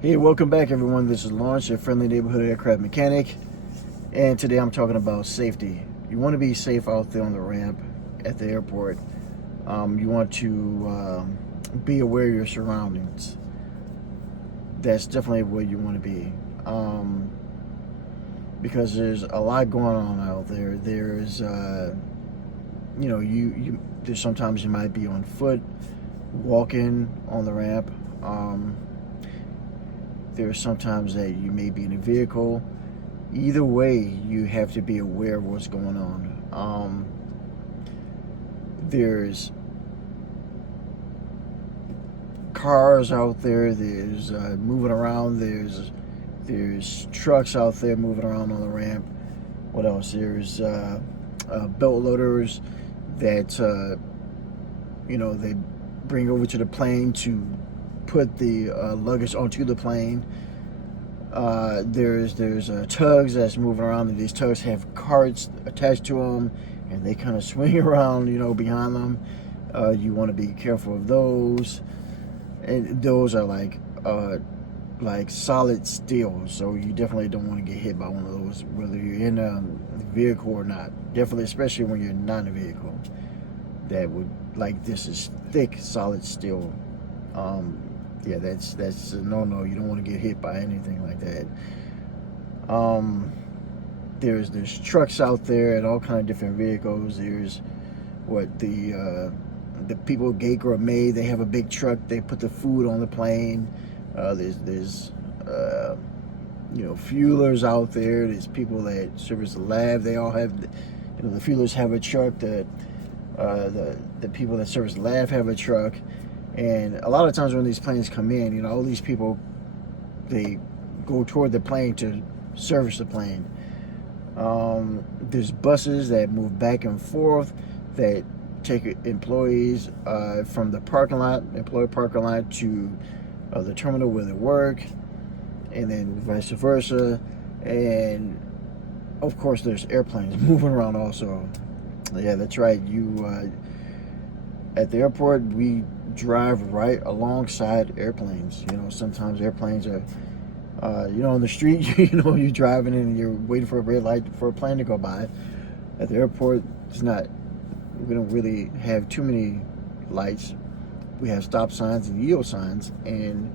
Hey, welcome back everyone. This is Lawrence, your friendly neighborhood aircraft mechanic. And today I'm talking about safety. You want to be safe out there on the ramp at the airport. You want to be aware of your surroundings. That's definitely where you want to be. Because there's a lot going on out there. There's, there's sometimes you might be on foot, walking on the ramp. There's sometimes that you may be in a vehicle. Either way, you have to be aware of what's going on. There's cars out there. There's moving around. There's trucks out there moving around on the ramp. What else? There's belt loaders that they bring over to the plane to put the luggage onto the plane. There's tugs that's moving around, and these tugs have carts attached to them, and they kind of swing around, behind them. You want to be careful of those, and those are like solid steel, so you definitely don't want to get hit by one of those, whether you're in a vehicle or not. Definitely, especially when you're not in a vehicle. That would, like, this is thick, solid steel. Yeah, that's a no-no. You don't want to get hit by anything like that. There's trucks out there and all kind of different vehicles. There's the people gate gourmet. They have a big truck. They put the food on the plane. There's fuelers out there. There's people that service the lab. They all have, the fuelers have a truck. The people that service the lab have a truck. And a lot of times when these planes come in, all these people, they go toward the plane to service the plane. There's buses that move back and forth that take employees from the employee parking lot to the terminal where they work, and then vice versa. And of course, there's airplanes moving around also. Yeah, that's right. At the airport, we drive right alongside airplanes. Sometimes airplanes are, on the street, you're driving and you're waiting for a red light for a plane to go by. At the airport, we don't really have too many lights. We have stop signs and yield signs, and,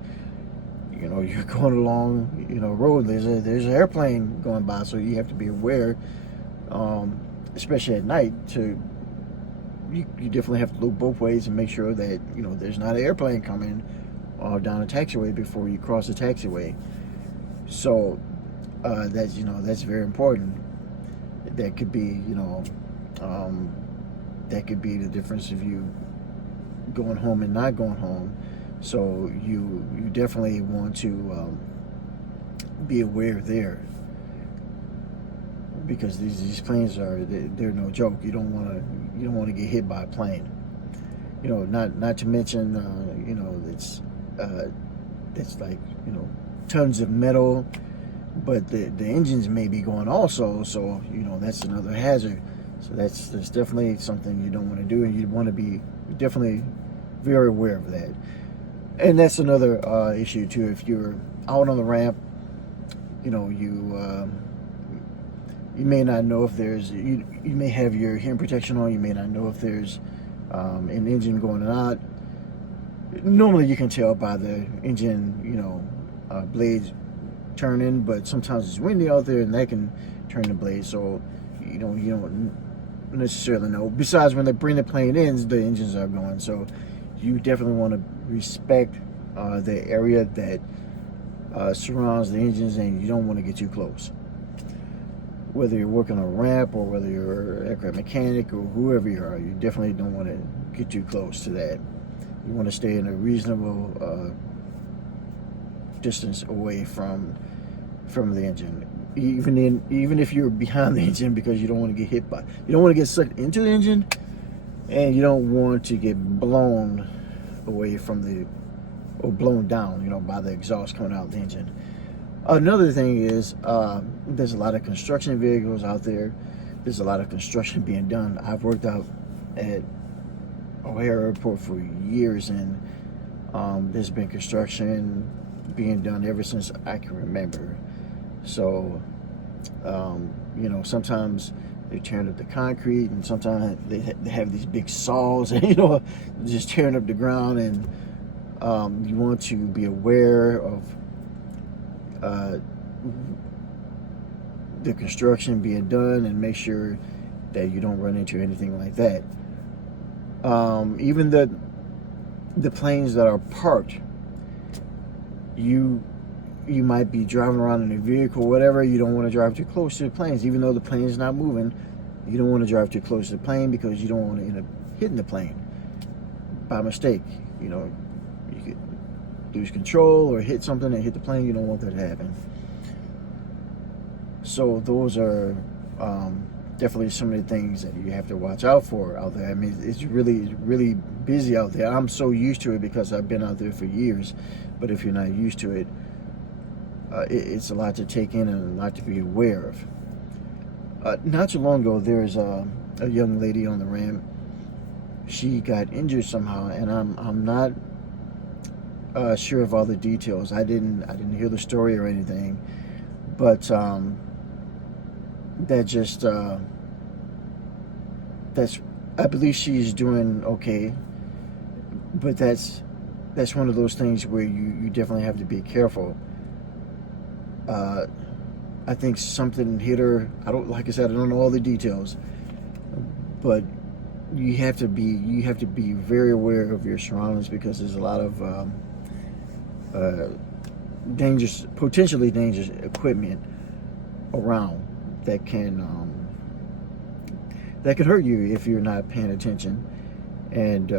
you're going along, road, there's an airplane going by, so you have to be aware, especially at night, you definitely have to look both ways and make sure that there's not an airplane coming down a taxiway before you cross the taxiway. So that's very important. That could be the difference of you going home and not going home. So you definitely want to be aware there, because these planes they're no joke. You don't want to get hit by a plane. Not to mention it's like tons of metal, but the engines may be going also, so that's another hazard. So that's definitely something you don't want to do, and you want to be definitely very aware of that. And that's another issue too. If you're out on the ramp, you may not know if there's, you may have your hearing protection on, you may not know if there's an engine going out. Normally you can tell by the engine, blades turning, but sometimes it's windy out there and that can turn the blades, so you don't necessarily know. Besides, when they bring the plane in, the engines are going, so you definitely want to respect the area that surrounds the engines, and you don't want to get too close. Whether you're working on a ramp or whether you're an aircraft mechanic or whoever you are, you definitely don't want to get too close to that. You want to stay in a reasonable distance away from the engine, even if you're behind the engine, because you don't want to get hit by, you don't want to get sucked into the engine, and you don't want to get blown away from or blown down, by the exhaust coming out of the engine. Another thing is, there's a lot of construction vehicles out there. There's a lot of construction being done. I've worked out at O'Hare Airport for years, and there's been construction being done ever since I can remember. So, sometimes they're tearing up the concrete, and sometimes they have these big saws, and just tearing up the ground. And you want to be aware of the construction being done, and make sure that you don't run into anything like that. Even the planes that are parked, you might be driving around in a vehicle, whatever. You don't want to drive too close to the planes, even though the plane is not moving. You don't want to drive too close to the plane, because you don't want to end up hitting the plane by mistake. You could lose control or hit something and hit the plane. You don't want that to happen. So those are definitely some of the things that you have to watch out for out there. I mean, it's really busy out there. I'm so used to it because I've been out there for years. But if you're not used to it, it's a lot to take in and a lot to be aware of. Not too long ago, there's a young lady on the ramp. She got injured somehow, and I'm not sure of all the details. I didn't hear the story or anything, but that's I believe she's doing okay. But that's one of those things where you definitely have to be careful. I think something hit her. Like I said, I don't know all the details, but you have to be very aware of your surroundings, because there's a lot of potentially dangerous equipment around that can hurt you if you're not paying attention. And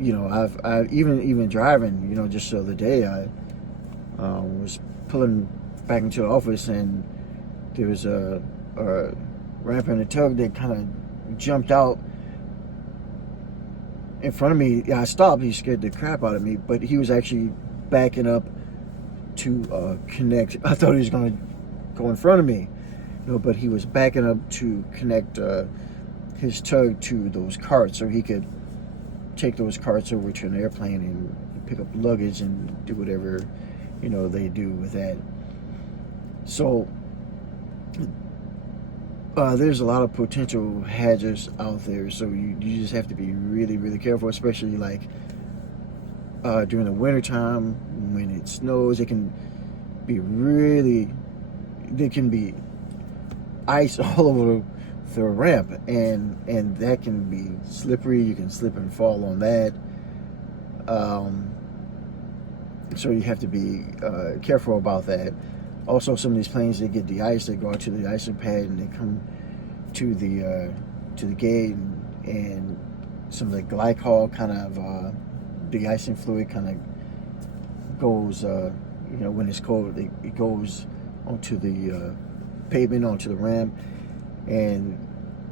I've even driving, just the other day, I was pulling back into the office, and there was a ramp in a tug that kind of jumped out in front of me. I stopped. He scared the crap out of me, but he was actually backing up to connect. I thought he was going to go in front of me, but he was backing up to connect his tug to those carts, so he could take those carts over to an airplane and pick up luggage and do whatever they do with that. So there's a lot of potential hazards out there, so you just have to be really, really careful, especially like during the winter time when it snows. There can be ice all over the ramp, and that can be slippery. You can slip and fall on that. So you have to be careful about that. Also, some of these planes, they get the ice, they go out to the icing pad, and they come to the gate, and some of the glycol kind of de-icing fluid kind of goes, when it's cold, it goes onto the pavement, onto the ramp, and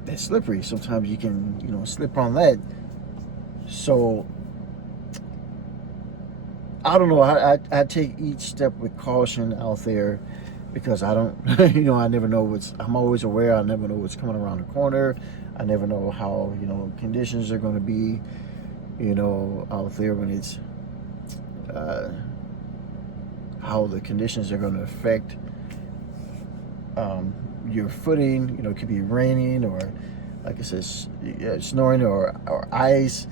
that's slippery. Sometimes you can slip on that. So I don't know. I take each step with caution out there, because I don't, I never know I'm always aware. I never know what's coming around the corner. I never know how, conditions are going to be, out there when it's, how the conditions are going to affect your footing. It could be raining, or, like I said, snowing, or ice,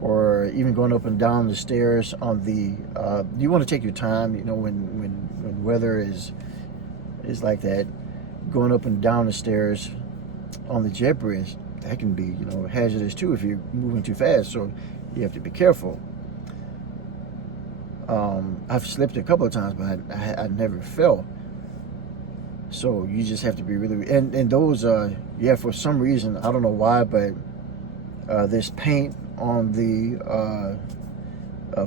or even going up and down the stairs on the you want to take your time, when weather is like that. Going up and down the stairs on the jet bridge, that can be hazardous too if you're moving too fast, so you have to be careful. I've slipped a couple of times, but I never fell. So you just have to be really, and those for some reason, I don't know why, but there's paint on the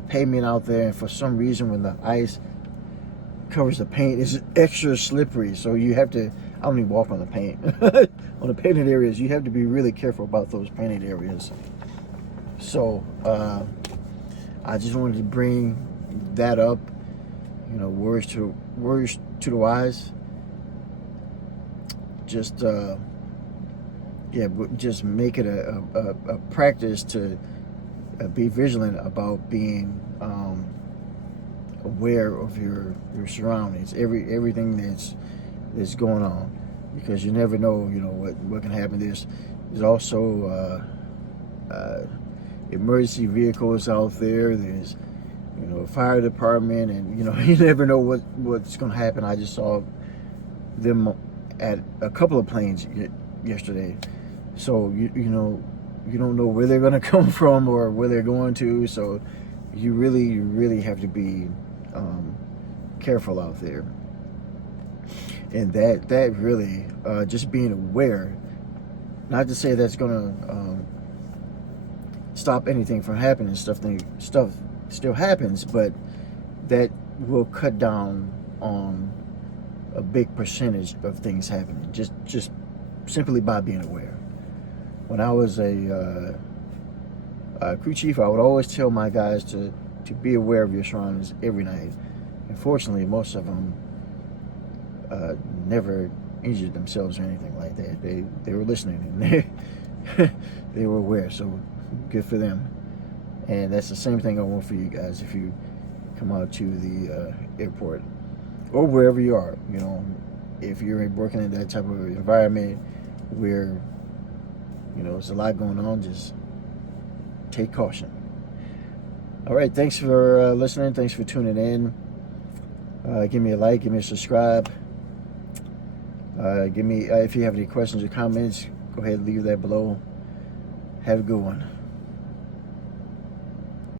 pavement out there, and for some reason when the ice covers the paint, it's extra slippery, so you have to, I don't even walk on the paint. On the painted areas, you have to be really careful about those painted areas. So I just wanted to bring that up, words to the wise. Just just make it a practice to be vigilant about being aware of your surroundings, everything that's going on, because you never know, what can happen. There's also emergency vehicles out there. There's fire department, and you never know what's going to happen. I just saw them at a couple of planes yesterday, so you don't know where they're going to come from or where they're going to. So you really have to be careful out there. And that really, just being aware, not to say that's gonna stop anything from happening. Stuff still happens, but that will cut down on a big percentage of things happening. Just simply by being aware. When I was a crew chief, I would always tell my guys to be aware of your surroundings every night. Unfortunately, most of them never injured themselves or anything like that. They were listening, and they were aware. So good for them. And that's the same thing I want for you guys if you come out to the airport or wherever you are. If you're working in that type of environment where there's a lot going on, just take caution. All right, thanks for listening. Thanks for tuning in. Give me a like, give me a subscribe. Give me if you have any questions or comments, go ahead and leave that below. Have a good one.